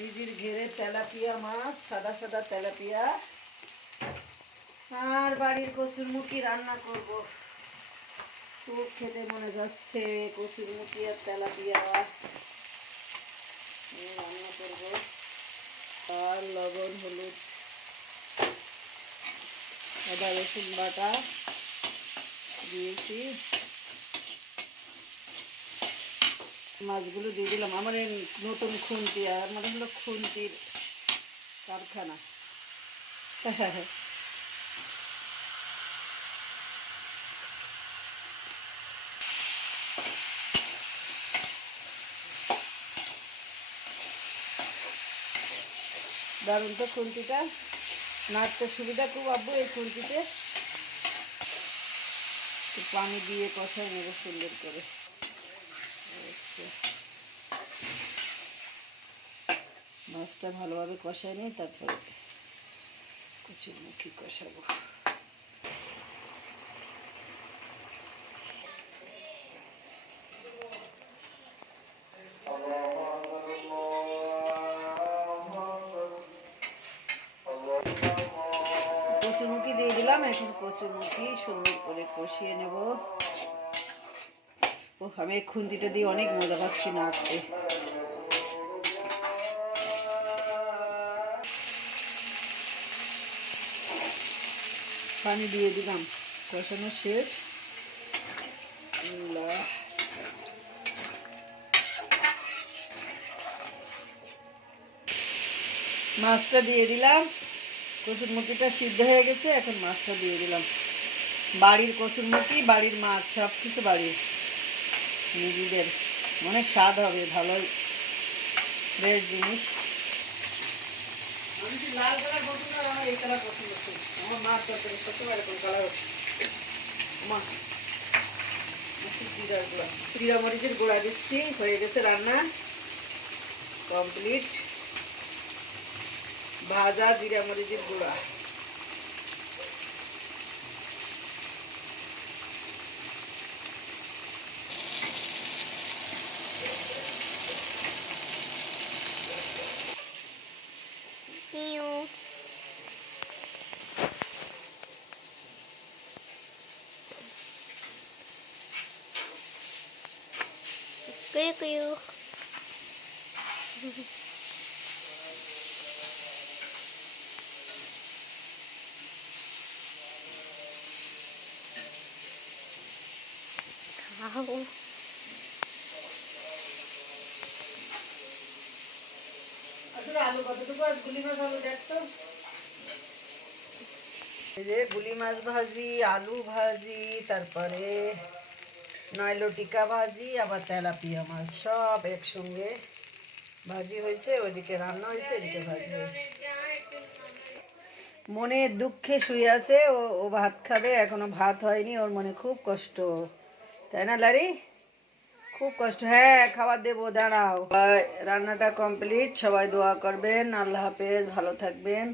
নিজের ঘেরে তেলাপিয়া মাছ, সাদা সাদা তেলাপিয়া, আর বাড়ির কচুরমুখী রান্না করব। খুব খেতে মনে যাচ্ছে কচুরমুখী আর তেলাপিয়া রান্না করব। আর লবণ, হলুদ, আদা রসুন বাটা দিয়েছি। মাছগুলো দিয়ে দিলাম। আমার এই নতুন খুন্তি, আর মানে হলো খুন্তির কারখানা। দারুণ তো খুন্তিটা, নাড়তে সুবিধা খুব আব্বু এই খুন্তিতে। পানি দিয়ে কষাই নেব সুন্দর করে। মাছটা ভালোভাবে কষাই নিই, তারপরে কচুরমুখী কষাবো। কচুরমুখী দিয়ে দিলাম। এখন কচুরমুখী সুন্দর করে কষিয়ে নেব। ও আমি এই খুন্তিটা দিয়ে অনেক মজা পাচ্ছি নাড়তে। পানি দিয়ে দিলাম। কষানো শেষ। মাছটা দিয়ে দিলাম। কচুরমুখীটা সিদ্ধ হয়ে গেছে, এখন মাছটা দিয়ে দিলাম। বাড়ির কচুরমুখী, বাড়ির মাছ, সব কিছু বাড়ির, নিজেদের। অনেক স্বাদ হবে, ভালোই বেশ জিনিস। আমি কি লাল কালার পছন্দ, আর আমার এই কালার পছন্দ। আমার মাছ তরকারি সবসময় এরকম কালার হচ্ছে। মা জিরার গুঁড়া, জিরা মরিচের গুঁড়া দিচ্ছি। হয়ে গেছে রান্না কমপ্লিট। ভাজা জিরা মরিচের গুঁড়া। আলু কতটুকু? গুলি মাছ আলু দেখতো। এই যে গুলি মাছ ভাজি, আলু ভাজি, তারপরে নয়লো টিকা ভাজি, আবার তেলাপিয়া মাছ সব একসঙ্গে ভাজি হয়েছে। ওইদিকে রান্না হয়েছে, এদিকে ভাজি হয়েছে। মনে দুঃখে শুয়ে আছে। ও ভাত খাবে, এখনো ভাত হয়নি। ওর মনে খুব কষ্ট, তাই না লারি? খুব কষ্ট। হ্যাঁ, খাবার দেবো, দাঁড়াও। রান্নাটা কমপ্লিট। সবাই দোয়া করবেন। আল্লাহ হাফেজ, ভালো থাকবেন।